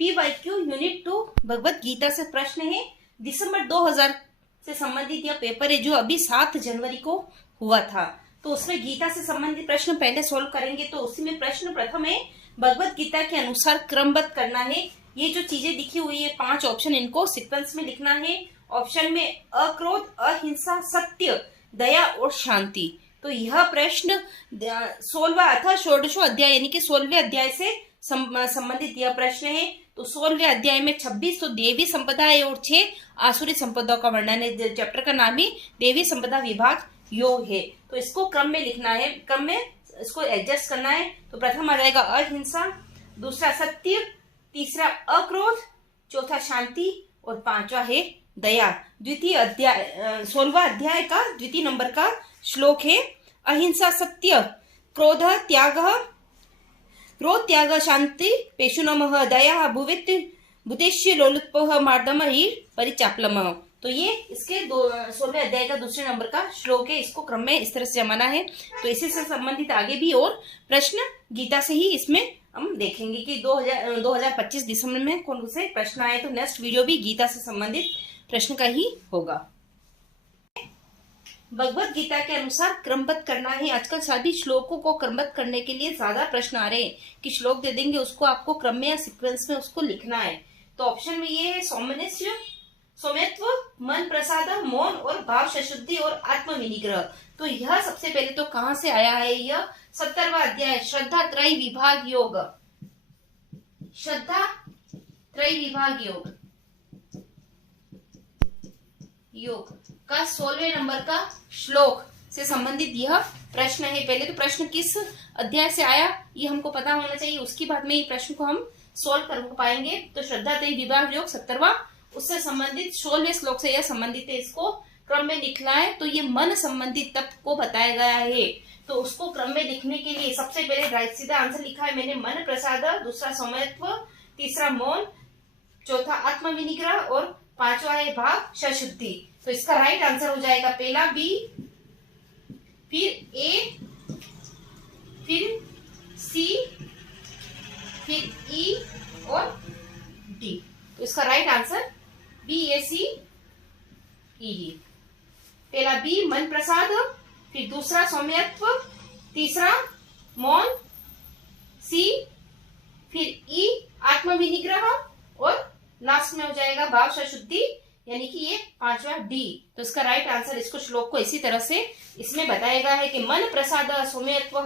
PYQ unit 2 Bhagavad Gita से प्रश्न है। दिसंबर 2000 से संबंधित यह पेपर है जो अभी 7 जनवरी को हुआ था। तो उसमें गीता से संबंधित प्रश्न पहले सोल्व करेंगे। तो उसी में प्रश्न प्रथम है, भगवत गीता के अनुसार क्रमबद्ध करना है। ये जो चीजें दिखी हुई है 5 ऑप्शन, इनको सीक्वेंस में लिखना है। ऑप्शन में अक्रोध, अहिंसा, सत्य, दया और शांति। तो यह प्रश्न 16वां अथवा षोडशो अध्याय यानी कि 16वें अध्याय से संबंधित यह प्रश्न है। तो 16वें अध्याय में 26 तो देवी संपदा है और 6 आसुरी संपदा का वर्णन है। चैप्टर का नाम ही देवी संपदा विभाग योग है। तो इसको क्रम में लिखना है, क्रम में इसको एडजस्ट करना है। तो प्रथम आ जाएगा अहिंसा, दूसरा सत्य, तीसरा अक्रोध, चौथा शांति और 5वां है दया। द्वितीय अध्याय 16वां अध्याय का द्वितीय नंबर का श्लोक है, अहिंसा सत्य क्रोध त्याग शांति पेशु नमः दया भुवित भूतेश्य लोलुत्पह मार्दम ही परिचापलम। तो ये इसके 16वें अध्याय का दूसरे नंबर का श्लोक है। इसको क्रम में इस तरह से जमाना है। तो इसी से संबंधित आगे भी और प्रश्न गीता से ही इसमें हम देखेंगे कि 2025 दिसंबर में कौन से प्रश्न आए। तो नेक्स्ट वीडियो भी गीता से संबंधित प्रश्न का ही होगा। भगवत गीता के अनुसार क्रमबद्ध करना है। आजकल सभी श्लोकों को क्रमबद्ध करने के लिए ज्यादा प्रश्न आ रहे हैं कि श्लोक दे देंगे, उसको आपको क्रम में या सीक्वेंस में उसको लिखना है। तो ऑप्शन में ये है सौम्यत्व, मन प्रसाद, मौन और भाव शुद्धि और आत्म विनिग्रह। तो यह सबसे पहले तो कहाँ से आया है? यह 17वां अध्याय श्रद्धा त्रय विभाग योग, श्रद्धा त्रय विभाग योग का 16वें नंबर का श्लोक से संबंधित यह प्रश्न है। पहले तो प्रश्न किस अध्याय से आया ये हमको पता होना चाहिए, उसके बाद में ये प्रश्न को हम सोल्व कर पाएंगे। तो श्रद्धा त्रय विभाग योग 17वां, उससे संबंधित 16वें श्लोक से यह संबंधित है। इसको क्रम में लिखना है। तो ये मन संबंधित तत्व को बताया गया है। तो उसको क्रम में लिखने के लिए सबसे पहले राइट सीधा आंसर लिखा है मैंने, मन प्रसाद, दूसरा सौम्यत्व, तीसरा मौन, चौथा आत्म विनिग्रह और 5वां है भाव शुद्धि। तो इसका राइट आंसर हो जाएगा पहला बी, फिर ए, फिर सी, फिर ई और डी। तो इसका राइट आंसर बी, ए, सी, ई, डी। पहला बी मन प्रसाद, फिर दूसरा सौम्यत्व, तीसरा मौन, सी, फिर ई आत्म विनिग्रह और लास्ट में हो जाएगा भाव शुद्धि यानी कि ये 5वां डी। तो इसका राइट आंसर, इसको श्लोक को इसी तरह से इसमें बताया गया है कि मन प्रसाद सौम्यत्व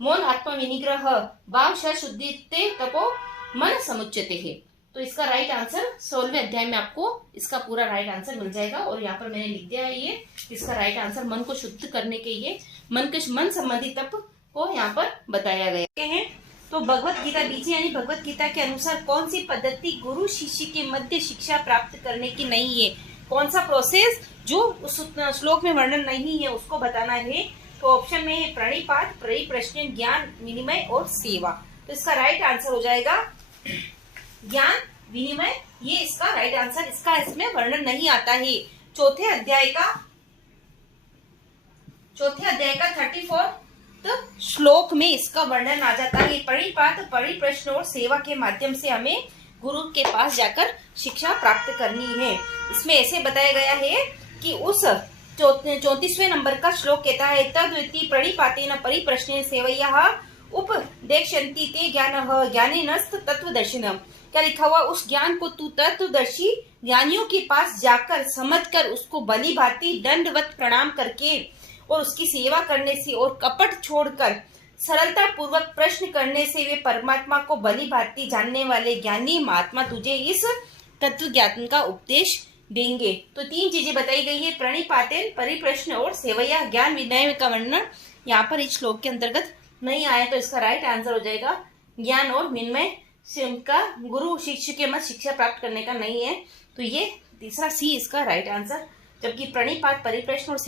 मौन आत्म विनिग्रह भाव शुद्धि तपो मन समुच्यते है। तो इसका राइट आंसर 16वें अध्याय में आपको इसका पूरा राइट आंसर मिल जाएगा। और यहाँ पर मैंने लिख दिया है ये इसका राइट आंसर, मन को शुद्ध करने के ये मन संबंधी तत्व को यहाँ पर बताया गया है। तो भगवत गीता बीजी यानी भगवत गीता के अनुसार कौन सी पद्धति गुरु शिष्य के मध्य शिक्षा प्राप्त करने की नहीं है? कौन सा प्रोसेस जो उस श्लोक में वर्णन नहीं है उसको बताना है। तो ऑप्शन में है प्रणिपात, परिप्रश्न, ज्ञान विनिमय और सेवा। तो इसका राइट आंसर हो जाएगा ज्ञान विनिमय, ये इसका राइट आंसर। इसका इसमें वर्णन नहीं आता है। चौथे अध्याय का 34 श्लोक में इसका वर्णन आ जाता है। परिपात, परिप्रश्न और सेवा के माध्यम से हमें गुरु के पास जाकर शिक्षा प्राप्त करनी है। इसमें ऐसे बताया गया है कि उस 34वें नंबर का श्लोक कहता है तद्विति प्रणिपातेन परिप्रश्नेन सेवयः उपदेक्ष्यन्ति ते ज्ञानः ज्ञानेनस्त तत्वदर्शिनम्। क्या लिखा हुआ? उस ज्ञान को तू तत्वदर्शी ज्ञानियों के पास जाकर समझकर उसको भली भांति दंडवत प्रणाम करके और उसकी सेवा करने से और कपट छोड़कर सरलता पूर्वक प्रश्न करने से वे परमात्मा को भली भांति जानने वाले ज्ञानी महात्मा तुझे इस तत्व ज्ञान का उपदेश देंगे। तो 3 चीजें बताई गई है, प्रणिपातेन, परिप्रश्न और सेवया। ज्ञान विनय का वर्णन यहाँ पर इस श्लोक के अंतर्गत नहीं आया। तो इसका राइट आंसर हो जाएगा ज्ञान और विनय से उनका गुरु शिष्य के मत शिक्षा प्राप्त करने का नहीं है। तो ये तीसरा सी इसका राइट आंसर। जबकि प्रणिपात, परिप्रश्न और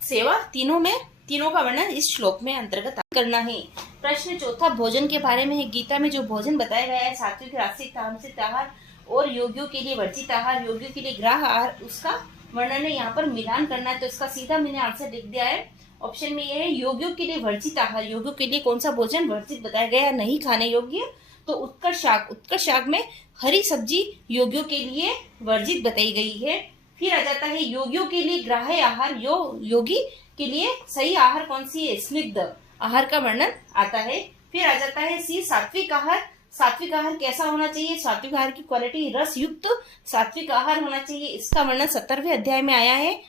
सेवा तीनों का वर्णन इस श्लोक में अंतर्गत करना है। प्रश्न चौथा भोजन के बारे में है। गीता में जो भोजन बताया गया है सात्विक, राजसिक, तामसिक आहार और योगियों के लिए वर्जित आहार, योगियों के लिए ग्राह आहार, उसका वर्णन है। यहाँ पर मिलान करना है। तो इसका सीधा मैंने आंसर लिख दिया है। ऑप्शन में ये है योगियों के लिए वर्जित आहार। योगियों के लिए कौन सा भोजन वर्जित बताया गया है, नहीं खाने योग्य। तो उत्कर्ष शाक में हरी सब्जी योगियों के लिए वर्जित बताई गई है। फिर आ जाता है योगियों के लिए ग्राह्य आहार, योगी के लिए सही आहार कौन सी है, स्निग्ध आहार का वर्णन आता है। फिर आ जाता है सी सात्विक आहार। सात्विक आहार कैसा होना चाहिए, सात्विक आहार की क्वालिटी रस युक्त सात्विक आहार होना चाहिए। इसका वर्णन 17वें अध्याय में आया है।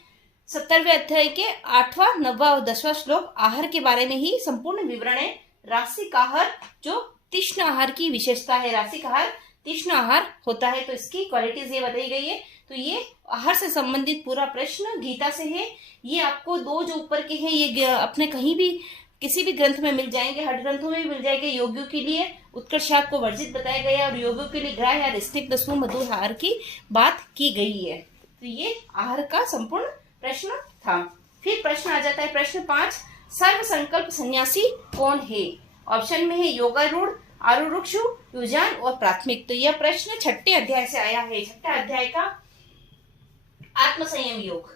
17वें अध्याय के 8वां, 9वां और 10वां श्लोक आहार के बारे में ही संपूर्ण विवरण है। रासिक आहार जो तीक्ष्ण आहार की विशेषता है, रासिक आहार तीक्ष्ण आहार होता है, तो इसकी क्वालिटीज ये बताई गई है। तो ये आहार से संबंधित पूरा प्रश्न गीता से है। ये आपको दो जो ऊपर के हैं ये अपने कहीं भी किसी भी ग्रंथ में मिल जाएंगे, हर ग्रंथों में भी मिल जाएंगे। योगियों के लिए उत्कर्ष शाक को वर्जित बताया गया और योगियों के लिए ग्राह्य या स्निग्ध सुमधुर आहार की बात की गई है। तो ये आहार का संपूर्ण प्रश्न था। फिर प्रश्न आ जाता है प्रश्न 5, सर्व संकल्प सन्यासी कौन है? ऑप्शन में है योगारूढ़, आरुरुक्षु, युजान और प्राथमिक। तो यह प्रश्न 6ठे अध्याय से आया है। 6ठा अध्याय का आत्मसंयम योग,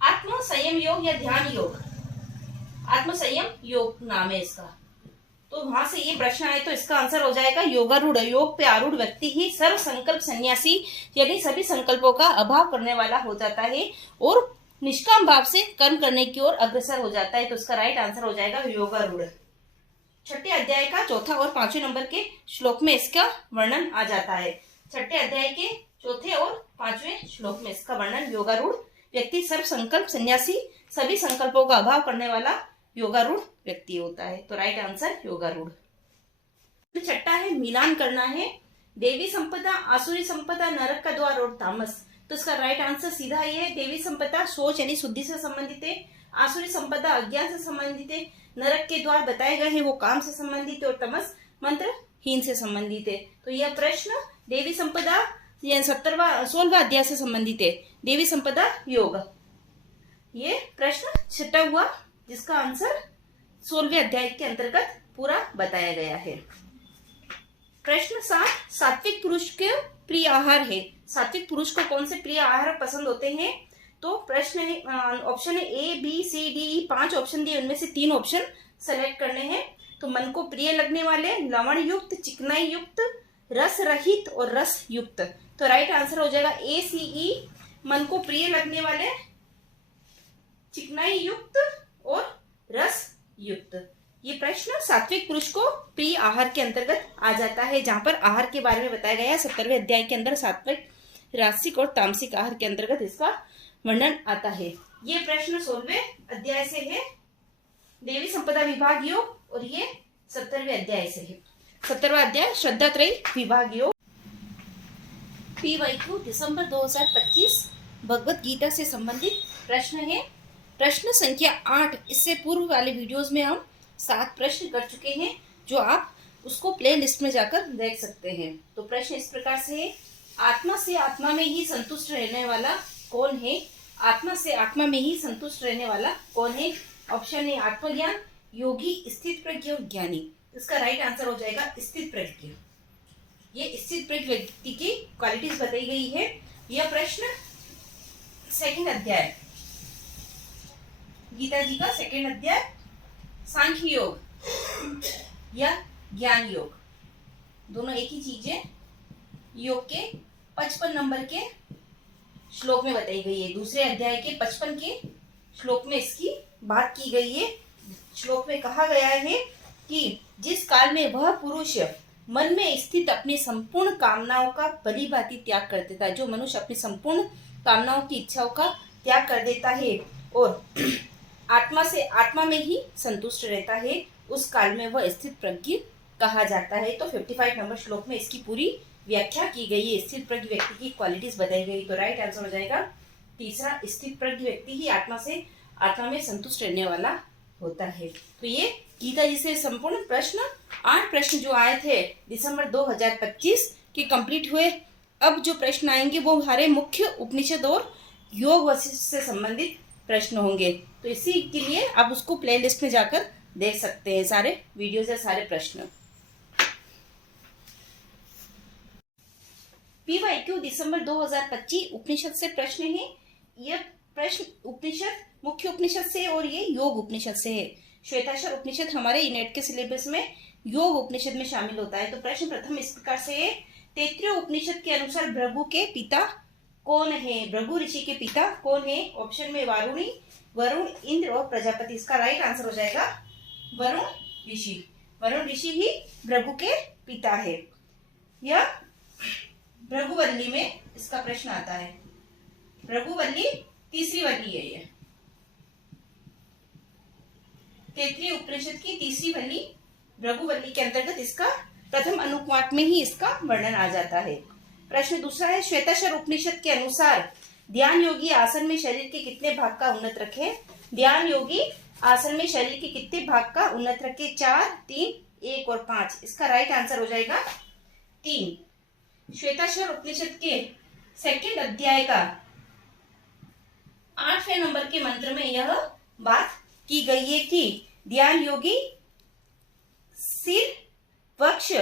आत्मसंयम योग या ध्यान योग, आत्मसंयम योग नाम है इसका। तो वहां से ये प्रश्न आए तो इसका आंसर हो जाएगा योगारूढ़। योग पे आरूढ़ व्यक्ति ही सर्व संकल्प सन्यासी यानी सभी संकल्पों का अभाव करने वाला हो जाता है और निष्काम भाव से कर्म करने की ओर अग्रसर हो जाता है। तो इसका राइट आंसर हो जाएगा योगारूढ़। 6ठे अध्याय का 4था और 5वें नंबर के श्लोक में इसका वर्णन आ जाता है। 6ठे अध्याय के 4थे और 5वें श्लोक में इसका वर्णन योगारूढ़ व्यक्ति सर्व संकल्प सन्यासी सभी संकल्पों का अभाव करने वाला योगारूढ़ व्यक्ति होता है। तो राइट आंसर योगारूढ़। 6ठा है मिलान करना है, देवी संपदा, आसुरी संपदा, नरक का द्वार और तामस। तो इसका राइट आंसर सीधा ये है, देवी संपदा सोच यानी शुद्धि से संबंधित है, आसुरी संपदा अज्ञान से संबंधित है, नरक के द्वार बताए गए हैं वो काम से संबंधित है और तमस मंत्रहीन से संबंधित है। तो यह प्रश्न देवी संपदा 16वां अध्याय से संबंधित है, देवी संपदा योग। ये प्रश्न 6ठा हुआ जिसका आंसर 16वें अध्याय के अंतर्गत पूरा बताया गया है। प्रश्न 7, सात्विक पुरुष के प्रिय आहार है। सात्विक पुरुष को कौन से प्रिय आहार पसंद होते हैं? तो प्रश्न है ऑप्शन है A B C D E, 5 option दिए, उनमें से 3 ऑप्शन सेलेक्ट करने हैं। तो मन को प्रिय लगने वाले, लवण युक्त, चिकनाई युक्त, रस रहित और रस युक्त। तो राइट आंसर हो जाएगा ए सी ई, मन को प्रिय लगने वाले, चिकनाई युक्त और रस युक्त। ये प्रश्न सात्विक पुरुष को प्रिय आहार के अंतर्गत आ जाता है, जहां पर आहार के बारे में बताया गया है 17वें अध्याय के अंदर। सात्विक, रासिक और तामसिक आहार के अंतर्गत इसका वर्णन आता है। ये प्रश्न 16वें अध्याय से है, देवी संपदा विभाग योग, और ये 17वें अध्याय से है। 17वां अध्याय श्रद्धात्रयी विभाग योग। PYQ दिसंबर 2025 भगवत गीता से संबंधित प्रश्न है। प्रश्न संख्या 8, इससे पूर्व वाले वीडियोस में हम 7 प्रश्न कर चुके हैं, जो आप उसको प्ले लिस्ट में जाकर देख सकते हैं। तो प्रश्न इस प्रकार से है, आत्मा से आत्मा में ही संतुष्ट रहने वाला कौन है? आत्मा से आत्मा में ही संतुष्ट रहने वाला कौन है? ऑप्शन है आत्मज्ञान, योगी, स्थित प्रज्ञ और ज्ञानी। इसका राइट आंसर हो जाएगा स्थित प्रज्ञ। ये स्थित प्रज्ञ व्यक्ति की क्वालिटीज बताई गई है। यह प्रश्न 2nd अध्याय, गीता जी का 2nd अध्याय, सांख्य योग या ज्ञान योग, दोनों एक ही चीज है। योग के 55 नंबर के श्लोक में बताई गई है। दूसरे अध्याय के 55 के श्लोक में इसकी बात की गई है। श्लोक में कहा गया है कि जिस काल में वह पुरुष मन में स्थित अपनी संपूर्ण कामनाओं का भली भांति त्याग कर देता है, जो मनुष्य अपनी संपूर्ण कामनाओं की इच्छाओं का त्याग कर देता है और आत्मा से आत्मा में ही संतुष्ट रहता है, उस काल में वह स्थित प्रज्ञ कहा जाता है। तो 55 नंबर श्लोक में इसकी पूरी व्याख्या की गई है, स्थित प्रज्ञ व्यक्ति की क्वालिटीज बताई गई। तो राइट आंसर हो जाएगा तीसरा, स्थित प्रज्ञ व्यक्ति ही आत्मा से आत्मा में संतुष्ट रहने वाला होता है। तो ये गीता जी से संपूर्ण प्रश्न 8 प्रश्न जो आए थे दिसंबर 2025 के कंप्लीट हुए। अब जो प्रश्न आएंगे वो हमारे मुख्य उपनिषद और योग वशिष्ठ से संबंधित प्रश्न होंगे। तो इसी के लिए आप उसको प्लेलिस्ट में जाकर देख सकते हैं, सारे वीडियोज या सारे प्रश्न। PYQ दिसंबर 2025 उपनिषद से प्रश्न है। यह प्रश्न उपनिषद मुख्य उपनिषद से और ये योग उपनिषद से है। श्वेताश्वर उपनिषद हमारे नेट के सिलेबस में योग उपनिषद में शामिल होता है। तो प्रश्न प्रथम इस प्रकार से है, तैत्तिरीय उपनिषद के अनुसार भृगु के पिता कौन है? भृगु ऋषि के पिता कौन है? ऑप्शन में वारुणी, वरुण, इंद्र और प्रजापति। इसका राइट आंसर हो जाएगा वरुण ऋषि। वरुण ऋषि ही भृगु के पिता है। यह भृगुवल्ली में इसका प्रश्न आता है। भृगुवल्ली तीसरी वल्ली है। ये तैत्तिरीय उपनिषद की तीसरी वल्ली भृगुवल्ली के अंतर्गत इसका प्रथम अनुवाक में ही इसका वर्णन आ जाता है। प्रश्न दूसरा है, श्वेताश्वर उपनिषद के अनुसार ध्यान योगी आसन में शरीर के कितने भाग का उन्नत रखे? ध्यान योगी आसन में शरीर के कितने भाग का उन्नत रखे? 4, 3, 1 और 5। इसका राइट आंसर हो जाएगा 3। श्वेताश्वर उपनिषद के सेकंड अध्याय का 8वें नंबर के मंत्र में यह बात की गई है कि ध्यान योगी सिर, वक्ष,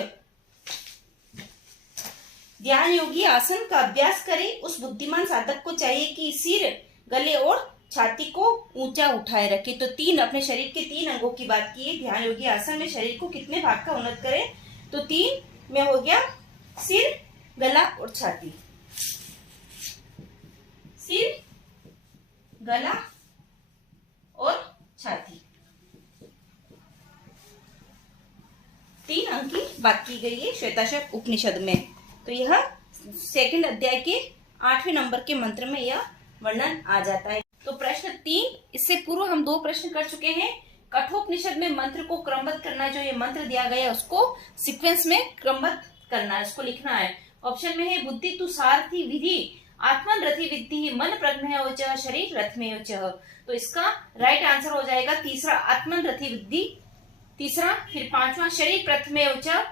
ध्यान योगी आसन का अभ्यास करे। उस बुद्धिमान साधक को चाहिए कि सिर, गले और छाती को ऊंचा उठाए रखे। तो 3 अपने शरीर के 3 अंगों की बात की है। ध्यान योगी आसन में शरीर को कितने भाग का उन्नत करे? तो 3 में हो गया सिर, गला और छाती। सिर, गला और छाती, 3 अंग की बात की गई है श्वेताश्वर उपनिषद में। तो यह सेकंड अध्याय के 8वें नंबर के मंत्र में यह वर्णन आ जाता है। तो प्रश्न 3, इससे पूर्व हम 2 प्रश्न कर चुके हैं। कठोपनिषद में मंत्र को क्रमबद्ध करना, जो ये मंत्र दिया गया है उसको सीक्वेंस में क्रमबद्ध करना है, उसको लिखना है। ऑप्शन में है बुद्धि तु सारथी विधि आत्मन रथि विद्धि मन प्रज्ञ च शरीर रथ में च। तो इसका राइट आंसर हो जाएगा तीसरा आत्मन रथि विद्धि, तीसरा, फिर 5वां शरीर प्रथमेव च,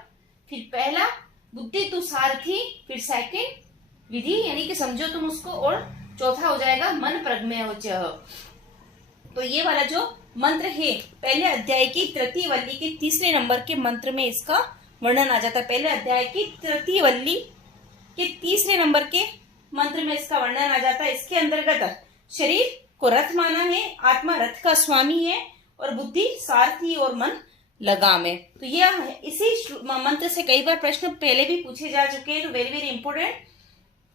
फिर पहला बुद्धि तु सारथी, फिर सेकंड विधि यानी कि समझो तुम उसको, और चौथा हो जाएगा मन प्रज्ञेय च। तो ये वाला जो मंत्र है पहले अध्याय की तृतीय वल्ली के तीसरे नंबर के मंत्र में इसका वर्णन आ जाता है। पहले अध्याय की तृतीय वल्ली के तीसरे नंबर के मंत्र में इसका वर्णन आ जाता है। इसके अंतर्गत शरीर को रथ माना है, आत्मा रथ का स्वामी है और बुद्धि सारथी और मन लगाम है। तो यह इसी मंत्र से कई बार प्रश्न पहले भी पूछे जा चुके हैं। तो वेरी वेरी इंपोर्टेंट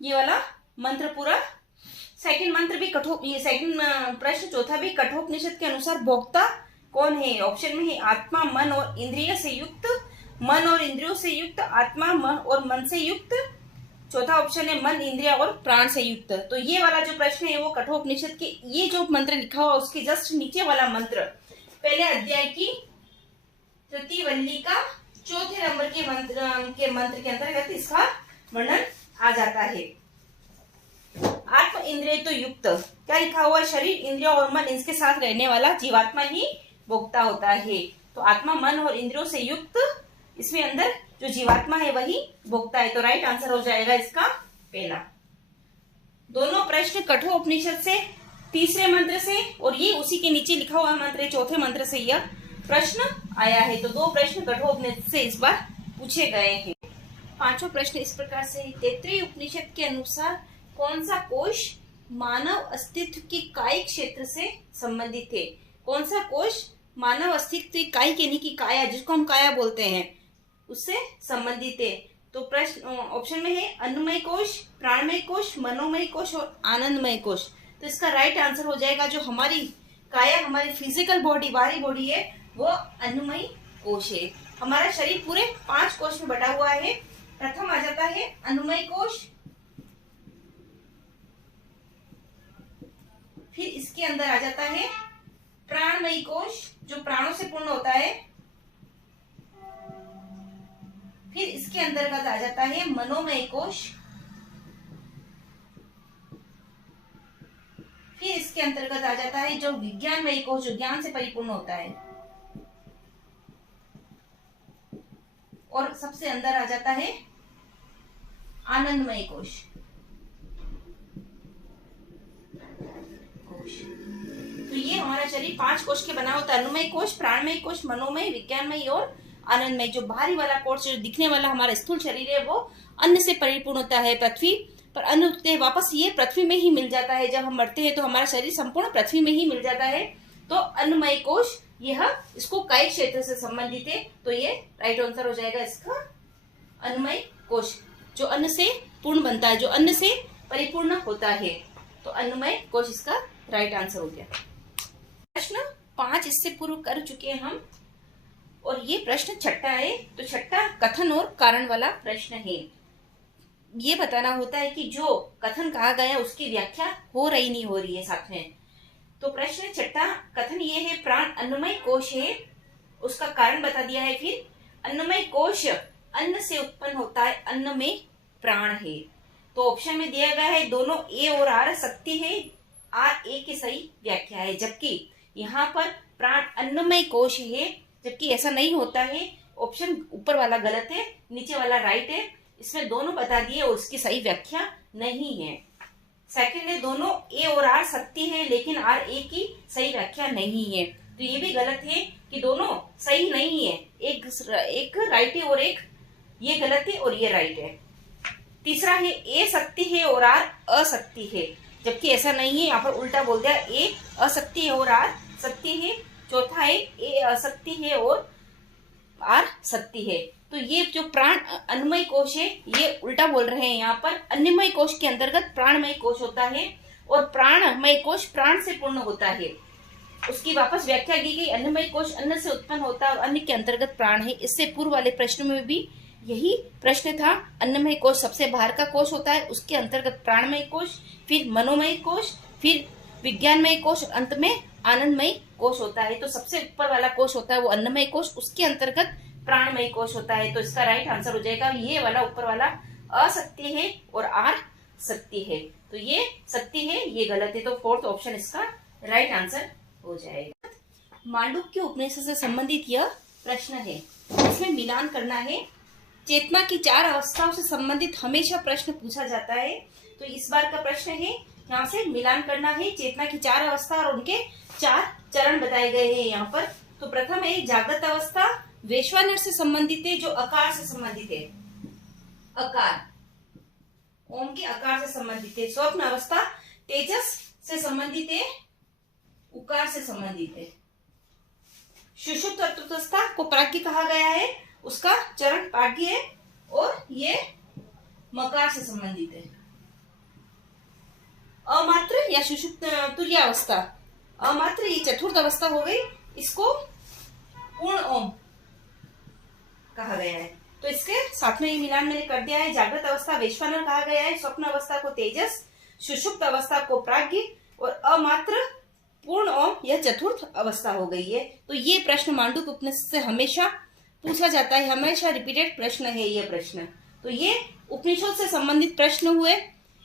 ये वाला मंत्र पूरा। सेकंड मंत्र भी ये सेकंड प्रश्न चौथा भी कठोपनिषद के अनुसार भोक्ता कौन है? ऑप्शन में है आत्मा, मन और इंद्रिय से युक्त, मन और इंद्रियों से युक्त, आत्मा, मन और मन से युक्त, चौथा ऑप्शन है मन, इंद्रिय और प्राण से युक्त। तो ये वाला जो प्रश्न है वो कठोपनिषद के ये जो मंत्र लिखा हुआ उसके जस्ट नीचे वाला मंत्र पहले अध्याय की तृतीय वल्ली का चौथे नंबर के मंत्र के अंतर्गत इसका वर्णन आ जाता है। आत्म इंद्रिय तो युक्त, क्या लिखा हुआ है? शरीर, इंद्रिय और मन इसके साथ रहने वाला जीवात्मा ही भोक्ता होता है। तो आत्मा, मन और इंद्रियों से युक्त इसमें अंदर जो जीवात्मा है वही भोक्ता है। तो राइट आंसर हो जाएगा इसका पहला। दोनों प्रश्न कठोपनिषद से तीसरे मंत्र से, और ये उसी के नीचे लिखा हुआ मंत्र चौथे मंत्र से यह प्रश्न आया है। तो 2 प्रश्न कठोपनिषद से इस बार पूछे गए हैं। 5वां प्रश्न इस प्रकार से, तैत्तिरीय उपनिषद के अनुसार कौन सा कोश मानव अस्तित्व के कायिक क्षेत्र से संबंधित है? कौन सा कोश मानव अस्तित्व कायिक यानी कि काया, जिसको हम काया बोलते हैं, उससे संबंधित है? तो प्रश्न ऑप्शन में है अन्नमय कोश, प्राणमय कोश, मनोमय कोश और आनंदमय कोश। तो इसका राइट आंसर हो जाएगा जो हमारी काया, हमारी फिजिकल बॉडी, बाहरी बॉडी है, वो अन्नमय कोश है। हमारा शरीर पूरे 5 कोश में बटा हुआ है। प्रथम आ जाता है अन्नमय कोश, फिर इसके अंदर आ जाता है प्राणमयी कोश जो प्राणों से पूर्ण होता है, फिर इसके अंतर्गत आ जाता है मनोमय कोश, फिर इसके अंतर्गत आ जाता है जो विज्ञानमय कोश जो ज्ञान से परिपूर्ण होता है, और सबसे अंदर आ जाता है आनंदमय कोश। तो ये हमारा शरीर 5 कोश के बना होता है। अन्नमय कोश, प्राणमय कोश, मनोमय, विज्ञानमय और आनंदमय। जो बाहरी वाला कोश जो दिखने वाला हमारा स्थूल शरीर है वो अन्न से परिपूर्ण होता है। पृथ्वी पर अन्न उगते हैं, वापस ये पृथ्वी में ही मिल जाता है। जब हम मरते हैं तो हमारा शरीर संपूर्ण पृथ्वी में ही मिल जाता है। तो अन्नमय कोश यह इसको काय क्षेत्र से संबंधित है, तो ये राइट आंसर हो जाएगा इसका अन्नमय कोश, जो अन्न से पूर्ण बनता है, जो अन्न से परिपूर्ण होता है, तो अन्नमय कोश इसका राइट आंसर हो गया। प्रश्न 5 इससे पूर्व कर चुके हैं हम, और ये प्रश्न छठा है। तो छठा कथन और कारण वाला प्रश्न है। ये बताना होता है कि जो कथन कहा गया है उसकी व्याख्या हो रही नहीं हो रही है साथ में। तो प्रश्न छठा कथन ये है, प्राण अन्नमय कोश है, उसका कारण बता दिया है। फिर अन्नमय कोश अन्न से उत्पन्न होता है, अन्न में प्राण है। तो ऑप्शन में दिया गया है दोनों ए और आर सत्य है, आर ए की सही व्याख्या है, जबकि यहाँ पर प्राण अन्नमय कोश है, जबकि ऐसा नहीं होता है। ऑप्शन ऊपर वाला गलत है, नीचे वाला राइट है। इसमें दोनों बता दिए और उसकी सही व्याख्या नहीं है। सेकंड है, दोनों ए और आर सत्य है, लेकिन आर ए की सही व्याख्या नहीं है। तो ये भी गलत है कि दोनों सही नहीं है, एक राइट है और एक ये गलत है और ये राइट है। तीसरा है, ए सत्य है और आर असत्य है, जबकि ऐसा नहीं है, यहाँ पर उल्टा बोल दिया, ए असत्य है और आर सत्य है। चौथा है, ए असत्य है और आर सत्य है। तो ये जो प्राण अन्नमय कोश है ये उल्टा बोल रहे हैं। यहाँ पर अन्नमय कोश के अंतर्गत प्राणमय कोश होता है, और प्राणमय कोश प्राण से पूर्ण होता है। उसकी वापस व्याख्या की गई, अन्नमय कोश अन्न से उत्पन्न होता है और अन्न के अंतर्गत प्राण है। इससे पूर्व वाले प्रश्न में भी यही प्रश्न था। अन्नमय कोश सबसे बाहर का कोश होता है, उसके अंतर्गत प्राणमय कोश, फिर मनोमय कोश, फिर विज्ञानमय कोश, अंत में आनंदमय कोश होता है। तो सबसे ऊपर वाला कोश होता है वो अन्नमय कोश, उसके अंतर्गत प्राणमय कोश होता है। तो इसका राइट आंसर हो जाएगा ये वाला ऊपर वाला असत्य है और आर सत्य है। तो ये सत्य है, ये गलत है। तो फोर्थ ऑप्शन इसका राइट आंसर हो जाएगा। मांडुक्य उपनिषद से संबंधित यह प्रश्न है, इसमें मिलान करना है। चेतना की 4 अवस्थाओं से संबंधित हमेशा प्रश्न पूछा जाता है, तो इस बार का प्रश्न है यहाँ से मिलान करना है। चेतना की 4 अवस्था और उनके 4 चरण बताए गए हैं यहाँ पर। तो प्रथम है जागृत अवस्था, वैश्वानर से संबंधित है, जो आकार से संबंधित है, आकार ओम के आकार से संबंधित है। स्वप्न अवस्था तेजस से संबंधित है, उकार से संबंधित है। सुषुप्त अवस्था को प्राज्ञ कहा गया है, उसका चरण प्राज्ञ है, और ये मकार से संबंधित है। अमात्र या सुषुप्त तुर्यावस्था, अमात्र ये चतुर्थ अवस्था हो गई, इसको पूर्ण ओम कहा गया है। तो इसके साथ में ये मिलान मैंने कर दिया है। जागृत अवस्था वैश्वानर कहा गया है, स्वप्न अवस्था को तेजस, सुषुप्त अवस्था को प्राज्ञ, और अमात्र पूर्ण ओम यह चतुर्थ अवस्था हो गई है। तो ये प्रश्न मांडुक्य उपनिषद से हमेशा पूछा जाता है, हमेशा रिपीटेड प्रश्न है ये प्रश्न। तो ये उपनिषद से संबंधित प्रश्न हुए।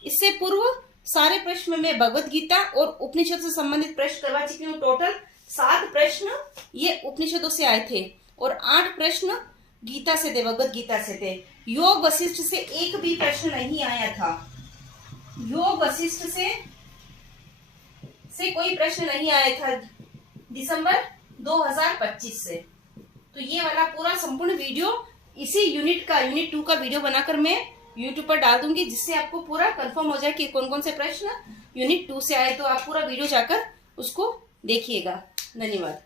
इससे पूर्व सारे प्रश्न में भगवत गीता और उपनिषद से संबंधित प्रश्न करवा चुकी हूँ। टोटल 7 प्रश्न ये उपनिषदों से आए थे और 8 प्रश्न गीता से थे, भगवत गीता से थे। योग वशिष्ठ से एक भी प्रश्न नहीं आया था, योग वशिष्ठ से कोई प्रश्न नहीं आया था दिसंबर 2025 से। तो ये वाला पूरा संपूर्ण वीडियो इसी यूनिट 2 का वीडियो बनाकर मैं यूट्यूब पर डाल दूंगी, जिससे आपको पूरा कंफर्म हो जाए कि कौन कौन से प्रश्न यूनिट 2 से आए। तो आप पूरा वीडियो जाकर उसको देखिएगा। धन्यवाद।